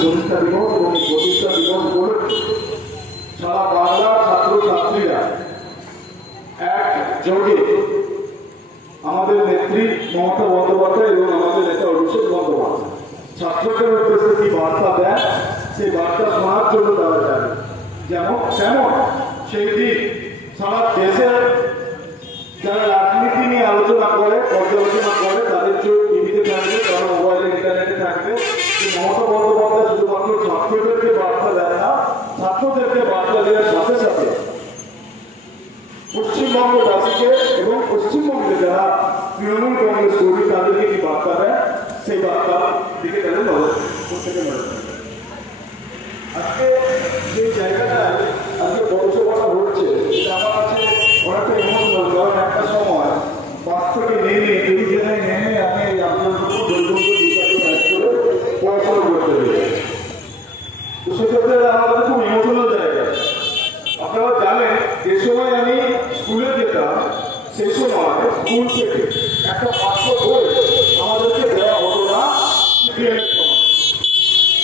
প্রতিষ্ঠা দিবস এবং প্রতিষ্ঠা দিবস উপলক্ষে সারা বাংলার ছাত্রছাত্রীরা একযোগে আমাদের নেত্রী মমতা বন্দ্যোপাধ্যায় এবং আমাদের নেতা অভিষেক বন্দ্যোপাধ্যায় ছাত্রদের উদ্দেশ্যে কি বার্তা দেয় সেই বার্তা শোনার জন্য তারা যায়। যেমন সেই দিন সারা দেশের যারা রাজনীতি নিয়ে আলোচনা করে পর্যালোচনা করে তাদের চোখ টিভিতে থাকবে, তারা মোবাইলে ইন্টারনেটে থাকবে। মমতা বন্দ্যোপাধ্যায় শুধুমাত্র ছাত্রদেরকে বার্তা দেয় না, ছাত্রদেরকে বার্তা দেওয়ার সাথে সাথে পশ্চিমবঙ্গবাসীকে এবং পশ্চিমবঙ্গে যারা তৃণমূল কংগ্রেস কর্মী তাদেরকে কি বার্তা দেয় সেই বার্তা দিকে তাদের প্রত্যেকে নজর। আজকে যে জায়গাটায় আজকে পৌরসভাটা হচ্ছে সেটা আমার কাছে অনেকটা ইমোশনাল। কারণ একটা সময় বাস থেকে নেমে এই জেলায় নেমে আমি এই পড়াশোনা করতে পেরেছি। তো সেক্ষেত্রে আমার কাছে খুব ইমোশনাল জায়গা। আপনারা জানেন যে সময় আমি স্কুলে যেতাম সেই সময় স্কুল থেকে একটা পাঠ্য বই আমাদেরকে দেওয়া হতো না।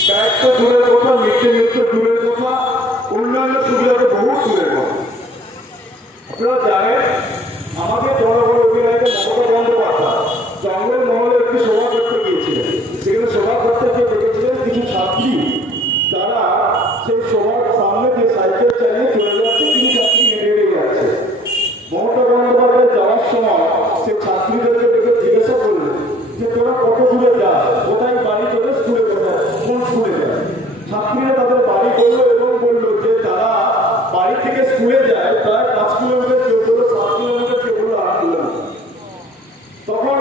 ব্যাগ তো দূরের কথা, মিড ডে মিল তো দূরের কথা, অন্যান্য সুবিধাকে বহু দূরের কথা। আপনারা জানেন আমাদের জনগণ অধিনায়ক মমতা বন্দ্যোপাধ্যায় জঙ্গল মহলে একটি সভা করতে গিয়েছিলেন। সেখানে সভা করতে গিয়ে দেখেছিলেন কিছু ছাত্রী তারা সেই সভার সামনে যে সাইকেল চালিয়ে চলে যাচ্ছে, তিনি ছাত্রী হেঁটে হেঁটে যাচ্ছে। মমতা বন্দ্যোপাধ্যায় যাওয়ার সময় সে ছাত্রীদেরকে দেখে জিজ্ঞাসা করলেন যে তোরা কত দূরে যাস, কোথায় বাড়ি করে স্কুলে কোথায় কোন স্কুলে যায়। ছাত্রীরা তাদের বাড়ি করলো এবং বললো যে তারা বাড়ি থেকে স্কুলে যায় প্রায় 5 কিলোমিটার, কেউ বললো 7 কিলোমিটার, কেউ বললো 8 কিলোমিটার। তখন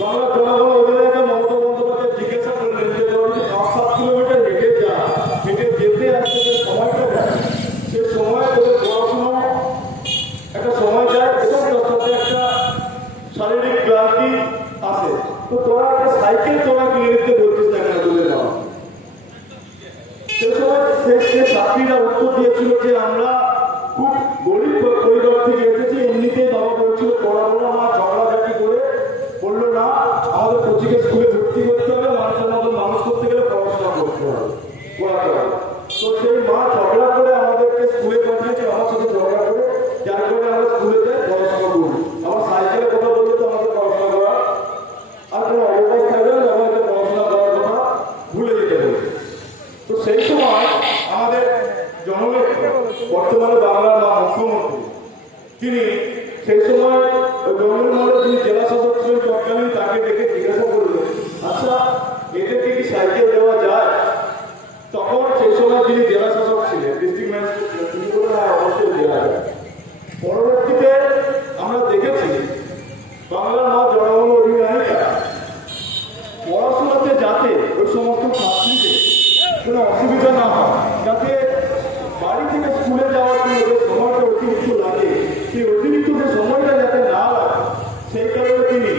বাংলার জনগণ অধিনায়ক মমতা বন্দ্যোপাধ্যায় জিজ্ঞাসা করলেন যে তোরা যদি 5-7 কিলোমিটার হেঁটে যা, হেঁটে যেতে আসতে যে সময়টা যায় সে সময় তোদের পড়াশোনা একটা সময় যায় এবং তার সাথে একটা শারীরিক ক্লান্তি আসে। তো তোরা একটা সাইকেল তোরা কিনে নিতে বলছিস না কেন তুলে দেওয়া? সে সময় সে ছাত্রীরা উত্তর দিয়েছিল যে আমরা খুব গরিব পরিবার থেকে এসেছি, এমনিতেই বাবা বলছিল পড়াবো না, মা ঝগড়াঝাটি করে বললো না আমাদের কোচিকে স্কুলে ভর্তি করতে হবে, মানুষের মতন মানুষ করতে গেলে পড়াশোনা করতে হবে, পড়াতে হবে। তো সেই মা ঝগড়া করে আমাদেরকে স্কুলে পাঠিয়েছে, আমার সাথে ঝগড়া করে, যার কারণে আমরা স্কুলে যাই পড়াশোনা করি। আমার সাইকেলের কথা বললে তো আমাদের পড়াশোনা করা আর কোনো অবকাশ থাকবে না, আমাদের পড়াশোনা করার কথা ভুলে যেতে হবে। তো সেই সময় আমাদের জননেত্রী বর্তমানে বাংলার মুখ্যমন্ত্রী তিনি সেই সময় জঙ্গলমহলে যিনি জেলা শাসক ছিলেন তৎকালীন তাকে ডেকে জিজ্ঞাসা করলেন আচ্ছা এদেরকে কি সাইকেল দেওয়া যায়? তখন সেই সময় যিনি জেলা শাসক ছিলেন ডিস্ট্রিক্ট ম্যাজিস্ট্রেট তিনি বললেন হ্যাঁ অবশ্যই দেওয়া যায়। পরবর্তীতে আমরা দেখেছি বাংলার জনগণ অধিনায়িকা পড়াশোনাতে যাতে ওই সমস্ত ছাত্রীদের কোনো অসুবিধা না হয়, যাতে বাড়ি থেকে স্কুলে যাওয়ার জন্য যে সময়টা অতিরিক্ত লাগে সেই অতিরিক্ত যে সময়টা যাতে না লাগে সেই কারণে তিনি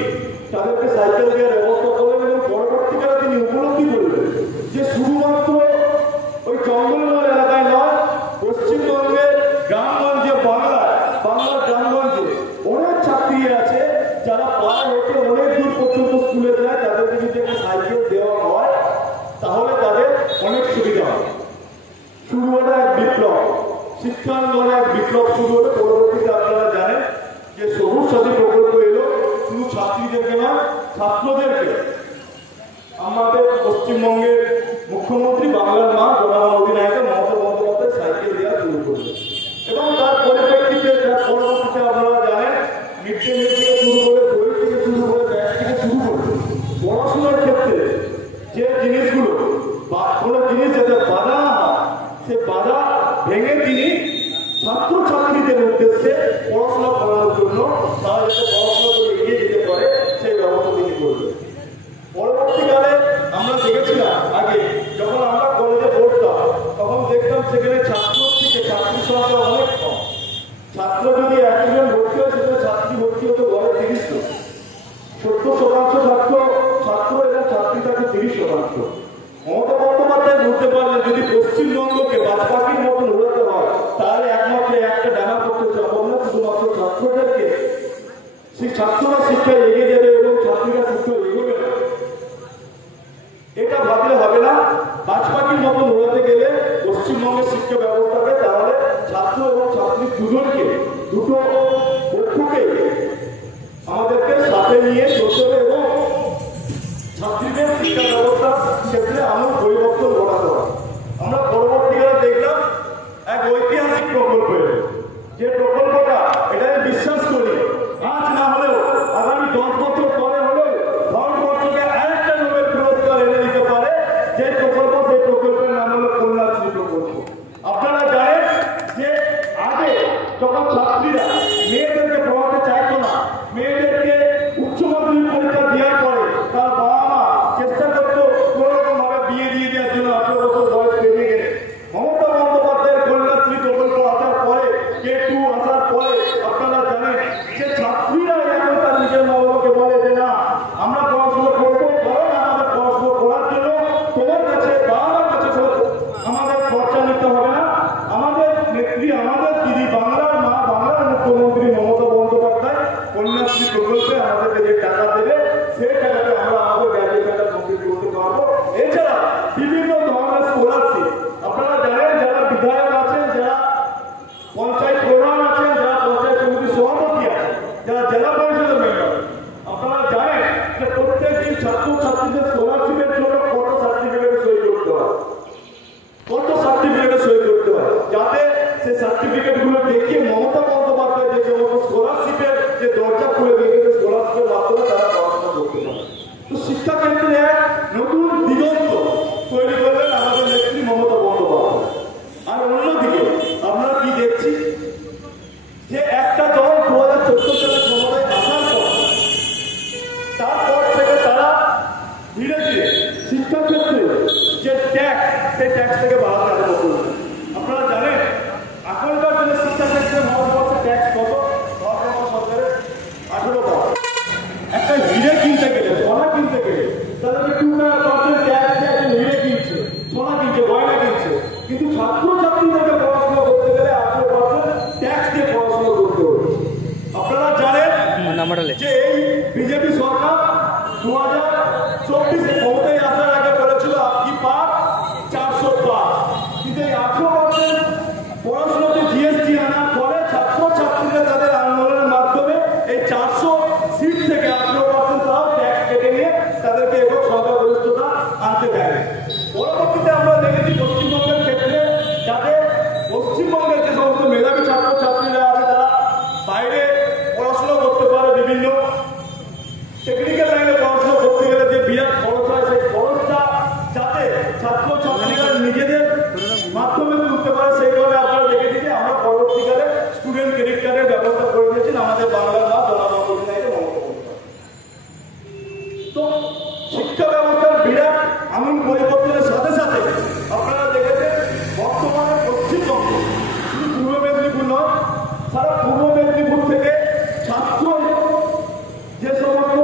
তাদেরকে সাইকেল দেওয়ার ব্যবস্থা করলেন এবং পরবর্তীকালে তিনি উপলব্ধি করলেন যে শুধুমাত্র ওই জঙ্গলমহল এলাকায় নয়, পশ্চিমবঙ্গের গ্রামগঞ্জে বাংলার গ্রামগঞ্জে অনেক ছাত্রী আছে যারা পায়ে হেঁটে অনেক দূর পর্যন্ত স্কুলে যায়। তাদেরকে যদি একটা সাইকেল দেওয়া হয় তাহলে তাদের অনেক সুবিধা হবে। শুরু হলো এক বিপ্লব, শিক্ষাঙ্গনে এক বিপ্লব শুরু হলো। পরবর্তীতে আপনারা জানেন যে সবুজ সাথী প্রকল্প এলো, শুধু ছাত্রীদেরকে না ছাত্রদেরকে আমাদের পশ্চিমবঙ্গের মুখ্যমন্ত্রী বাংলার জনগণ অধিনায়ক মমতা বন্দ্যোপাধ্যায় সাইকেল দেওয়া শুরু করলেন এবং তার পরবর্তীতে আপনারা জানেন মিড ডে মিল থেকে শুরু করে বই থেকে শুরু করে ব্যাগ থেকে শুরু করে পড়াশোনার ক্ষেত্রে যে জিনিসগুলো কোনো জিনিস যাতে বাধা না হয় সে বাধা ভেঙে তিনি ছাত্রছাত্রীদের উদ্দেশ্যে পড়াশোনা করানোর জন্য তারা যাতে পড়াশোনা করে এগিয়ে যেতে পারে সেই ব্যবস্থা তিনি করবেন। পরবর্তীকালে আমরা দেখেছিলাম আগে যখন আমরা কলেজে পড়তাম তখন দেখতাম সেখানে ছাত্রীর সংখ্যা অনেক কম। ছাত্র যদি 1 জন ভর্তি হয় সেখানে ছাত্রী ভর্তি হতো গড়ে 30 জন, 70% ছাত্র এবং ছাত্রী থাকে 30%। মমতা বন্দ্যোপাধ্যায় বলতে পারলেন যদি পশ্চিমবঙ্গকে বাদবাকির মতন উড়াতে হয় তাহলে একমাত্র একটা ডানা করতে সম্ভব না, শুধুমাত্র ছাত্রদেরকে সেই ছাত্ররা শিক্ষায় এগিয়ে যাবে এবং ছাত্রীরা শিক্ষায় এগোবে না এটা ভাবলে হবে না। দুটো পক্ষকে আমাদেরকে সাথে নিয়ে চলতে হবে এবং ছাত্রীদের শিক্ষা ব্যবস্থার ক্ষেত্রে আমূল পরিবর্তন ঘটাতে হবে। আমরা পরবর্তীকালে দেখলাম এক ঐতিহাসিক প্রকল্প, যে প্রকল্পটা এটা বিশ্বাস করি আজ না হলেও আগামী 10 বছর পরে হলেও ভারতবর্ষকে আরেকটা নোবেল পুরস্কার এনে দিতে পারে। যে প্রকল্প, সেই প্রকল্পের নাম হলো কন্যাশ্রী প্রকল্প। আপনারা জানেন যে আগে যখন ছাত্রীরা মেয়েদেরকে পড়াতে চাইতো না, মেয়েদেরকে উচ্চ মাধ্যমিক পরীক্ষা দেওয়ার পরে তার বাবা মা চেষ্টা করতো কোনোরকম ভাবে বিয়ে দিয়ে দেওয়ার জন্য। 18 বছর বয়স পেরিয়ে গেলে মমতা বন্দ্যোপাধ্যায়ের কন্যাশ্রী প্রকল্প আসার পরে, K2 আসার পরে আপনারা জানেন যে ছাত্রীরা এখন তার নিজের মা বাবাকে বলে যে না, আমরা পড়াশোনা করবো, কারণ আমাদের পড়াশোনা করার জন্য তোমার কাছে বাবা মার কাছে আমাদের খরচা নিতে হবে না। আমাদের নেত্রী, আমাদের দিদি, বাংলার মা, বাংলার মুখ্যমন্ত্রী মমতা বন্দ্যোপাধ্যায় কন্যাশ্রী প্রকল্পে আমাদেরকে যে টাকা দেবে, সেই টাকাতে আমরা আমাদের গ্র্যাজুয়েশনটা কমপ্লিট করতে পারবো। এছাড়া বিভিন্ন ধরনের স্কলারশিপ আপনারা জানেন, যারা বিধায়ক আছেন, যারা পঞ্চায়েত প্রধান আছেন, যারা পঞ্চায়েত সমিতির সভাপতি আছেন, যারা জেলা পরিষদের মেম্বার, আপনারা জানেন যে প্রত্যেক দিন ছাত্রছাত্রীদের স্কলারশিপের জন্য কত সার্টিফিকেটে সই করতে হয়, যাতে সেই সার্টিফিকেটগুলো দেখিয়ে মমতা বন্দ্যোপাধ্যায় যে সমস্ত স্কলারশিপের যে দরজা খুলে দিয়েছে, স্কলারশিপের মাধ্যমে তারা পড়াশোনা করতে পারে। তো শিক্ষা ক্ষেত্রে এক নতুন দিগন্ত তৈরি করলেন আমাদের নেত্রী মমতা বন্দ্যোপাধ্যায়। আর অন্যদিকে আমরা কি দেখছি যে একটা দল 2014 সালে ক্ষমতায় আসার পর, তারপর থেকে তারা ধীরে ধীরে শিক্ষা ক্ষেত্রে যে ট্যাক্স, সেই ট্যাক্স থেকে বাড়াতে আরম্ভ করবে। আপনারা জানেন এখনকার দিনে শিক্ষা ক্ষেত্রে ভারতবর্ষে ট্যাক্স কত? ভারতবর্ষ সরকারের 18%। একটা হিরে কিনতে গেলে, সোনা কিনতে গেলে তাদেরকে 2% ট্যাক্স দিয়ে একটা হিরে কিনছে, সোনা কিনছে, গয়না কিনছে। কিন্তু ছাত্রছাত্রীদেরকে পড়াশোনা করতে গেলে 18% ট্যাক্স দিয়ে পড়াশোনা করতে হবে। আপনারা জানেন যে এই বিজেপি সরকার 2024 ক্ষমতায় আসার আগে বলেছিল আপনি পার 400 পার, কিন্তু এই 18% পড়াশোনাতে জিএসটি আনার পরে ছাত্রছাত্রীরা তাদের আন্দোলনের মাধ্যমে এই 400 সিট থেকে 18% তাও ট্যাক্স কেটে নিয়ে তাদেরকে একক সংখ্যাগরিষ্ঠতা আনতে দেয়। পরবর্তীতে আমরা দেখেছি পশ্চিমবঙ্গের ক্ষেত্রে যাতে পশ্চিমবঙ্গের যে সমস্ত মেধাবী ছাত্রছাত্রীরা আছে, তারা বাইরে পড়াশোনা করতে পারে, বিভিন্ন টেকনিক্যাল লাইনে পড়াশোনা করতে গেলে যে বিরাট খরচ হয়, সেই খরচটা যাতে ছাত্রছাত্রীরা নিজেদের মাধ্যমে তুলতে পারে, সেইভাবে আপনারা দেখেছি যে আমরা পরবর্তীকালে স্টুডেন্ট ক্রেডিট কার্ডের ব্যবস্থা করে দিয়েছেন আমাদের বাংলার মা জনগণ অধিনায়ক মমতা বন্দ্যোপাধ্যায়। তো শিক্ষা ব্যবস্থার বিরাট আমূল পরিবর্তনের সাথে সাথে আপনারা দেখেছেন বর্তমানে পশ্চিমবঙ্গে শুধু পূর্ব মেদিনীপুর নয়, সারা পূর্ব মেদিনীপুর থেকে ছাত্র যে সমস্ত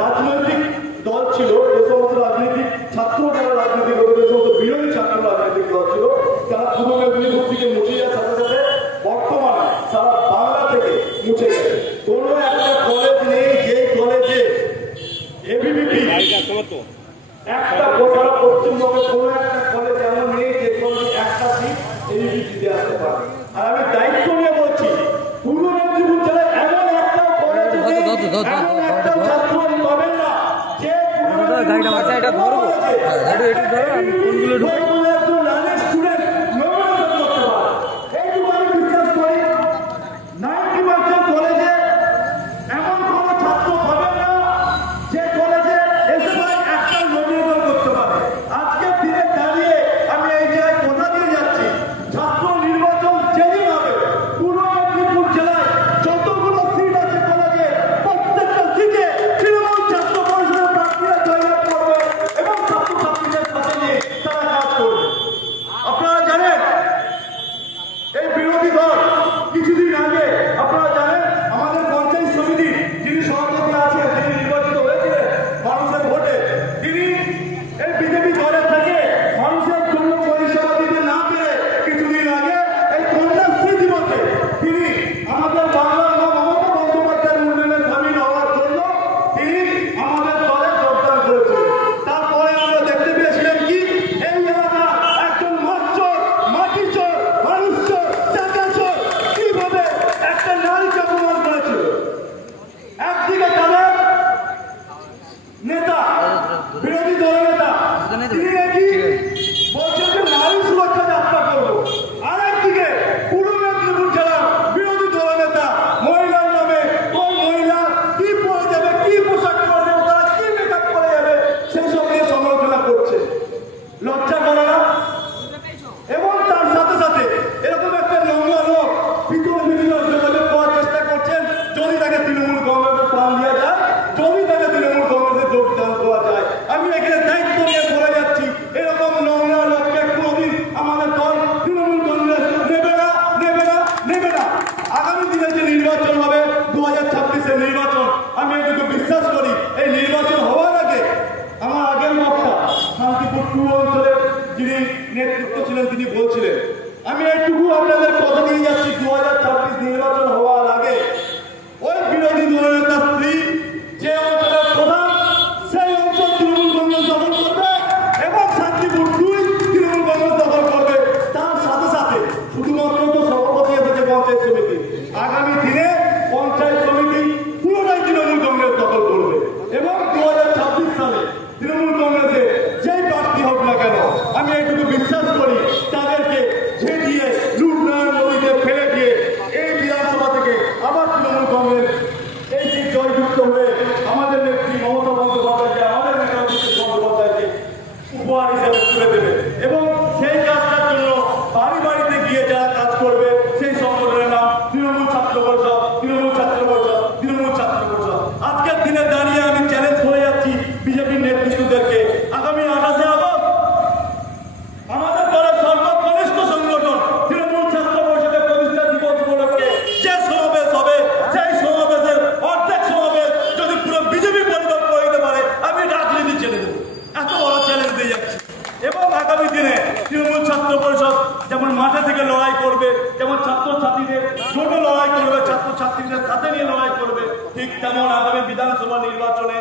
রাজনৈতিক দল ছিল, যে সমস্ত রাজনৈতিক ছাত্র যারা রাজনীতি করতো, যে সমস্ত বিরোধী ছাত্র রাজনৈতিক দল ছিল, তারা পূর্ব মেদিনীপুর থেকে মুছে যাওয়ার সাথে সাথে বর্তমানে সারা বাংলা থেকে মুছে গেছে। কোনো একটা কলেজ নেই যে কলেজে এবিভিপি একটা সারা পশ্চিমবঙ্গে কোনো একটা কলেজ এমন নেই যে কলেজে একটা সিট এবিভিপি দিতে আসতে পারে। আর আমি দায়িত্ব নিয়ে বলছি, পূর্ব মেদিনীপুর জেলায় এমন একটা কলেজ নেই, এমন একটা ছাত্র পাবেন না যে লজ্জা করে না? এবং তার সাথে সাথে এরকম একটা নোংরা লোক ভিতরে বিভিন্ন যোগাযোগ করার চেষ্টা করছেন, যদি তাকে তৃণমূল কংগ্রেসের প্রাণ দেওয়া যায়, যদি তাকে তৃণমূল কংগ্রেসের যোগদান করা যায়। আমি এখানে দায়িত্ব নিয়ে বলে যাচ্ছি, এরকম নোংরা লোককে কোনোদিন আমাদের দল তৃণমূল কংগ্রেস নেবে না, নেবে না, নেবে না। আগামী দিনে যে নির্বাচন হবে 2026-এর নির্বাচন, আমি এটুকু বিশ্বাস করি এই নির্বাচন হওয়ার আগে আমার আগের বক্তা শান্তিপুর 2 অঞ্চলের যিনি নেতৃত্ব ছিলেন তিনি বলছিলেন, আমি একটুকু আপনাদের কথা দিয়ে যাচ্ছি, 2026 নির্বাচন হওয়ার আগে ওই বিরোধী দলনেতা স্ত্রী যে অঞ্চলের প্রধান, সেই অঞ্চল তৃণমূল কংগ্রেস দখল করবে এবং শান্তিপুর 2 তৃণমূল কংগ্রেস দখল করবে। তার সাথে সাথে শুধুমাত্র তো সভাপতি এসেছে পঞ্চায়েত সমিতি, আগামী দিনে পঞ্চায়েত সমিতি পুরোটাই তৃণমূল কংগ্রেস দখল করবে এবং 2026 সালে তৃণমূল কংগ্রেসে যেই প্রার্থী হোক না কেন, আমি এইটুকু বিশ্বাস করি তাদেরকে ঝেঁটিয়ে লুটনার নদীতে ফেলে দিয়ে এই বিধানসভা থেকে আবার তৃণমূল কংগ্রেস এই যে জয়যুক্ত হয়ে আমাদের নেত্রী মমতা বন্দ্যোপাধ্যায়কে, আমাদের নেতা অভিষেক বন্দ্যোপাধ্যায়কে উপহার হিসেবে তুলে দেবে এবং সেই কাজটার জন্য বাড়ি বাড়িতে গিয়ে যারা কাজ করবে সেই সংগঠনের নাম তৃণমূল ছাত্র পরিষদ, তৃণমূল ছাত্র পরিষদ, তৃণমূল ছাত্র পরিষদ। আজকের দিনে দাঁড়িয়ে আমি চ্যালেঞ্জ করে যাচ্ছি বিজেপির নেতৃত্বদেরকে, আগামী 28শে আগস্ট আমাদের দলের সর্বকনিষ্ঠ সংগঠন তৃণমূল ছাত্র পরিষদের প্রতিষ্ঠা দিবস উপলক্ষে যে সমাবেশ হবে, সেই সমাবেশের অর্ধেক সমাবেশ যদি পুরো বিজেপি পরিবার করে দিতে পারে, আমি রাজনীতি ছেড়ে দেবো। এত বড় চ্যালেঞ্জ দিয়ে যাচ্ছি। এবং আগামী দিনে তৃণমূল ছাত্র পরিষদ যেমন মাঠে থেকে লড়াই করবে, যেমন ছাত্রছাত্রীদের জন্য লড়াই করবে, ছাত্রছাত্রীদের সাথে নিয়ে লড়াই করবে, ঠিক তেমন আগামী বিধানসভা নির্বাচনে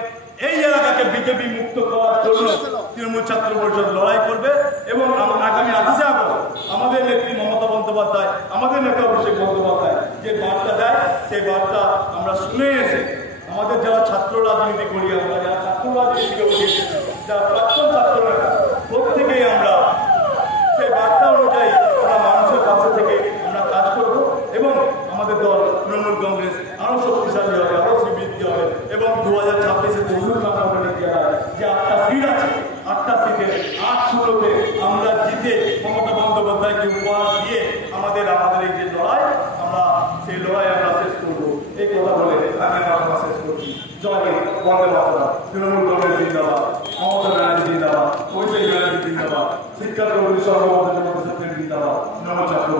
এই এলাকাকে বিজেপি মুক্ত করার জন্য তৃণমূল ছাত্র পরিষদ লড়াই করবে। এবং আগামী 28শে আগস্ট আমাদের নেত্রী মমতা বন্দ্যোপাধ্যায়, আমাদের নেতা অভিষেক বন্দ্যোপাধ্যায় যে বার্তা দেয়, সেই বার্তা আমরা শুনে এসে আমাদের যারা ছাত্র রাজনীতি করি, আমরা যারা ছাত্র রাজনীতিকে উঠিয়েছি, যারা প্রাক্তন ছাত্ররা, প্রত্যেকেই আমরা সেই বার্তা অনুযায়ী আমরা মানুষের পাশে থেকে আমরা কাজ করব এবং আমাদের দল তৃণমূল কংগ্রেস আরো শক্তিশালী হবে, আরো শ্রীবৃদ্ধি হবে এবং 2026-এ তৃণমূল কংগ্রেস যে 8টা সিট আছে, 8টা সিটে 8 ষোলোতে আমরা জিতে মমতা বন্দ্যোপাধ্যায়কে উপহার দিয়ে আমাদের এই যে লড়াই, আমরা সেই লড়াই আমরা শেষ করবো। এই কথা বলে আমি আমার কথা শেষ করছি। জয় হিন্দ, বন্দে মাতরম। তৃণমূল কংগ্রেস জিন্দাবাদ, মমতা ব্যানার্জি জিন্দাবাদ, অভিষেক ব্যানার্জি জিন্দাবাদ, শিক্ষা কর্মী সর্বমত জনতা জিন্দাবাদ, তৃণমূল ছাত্র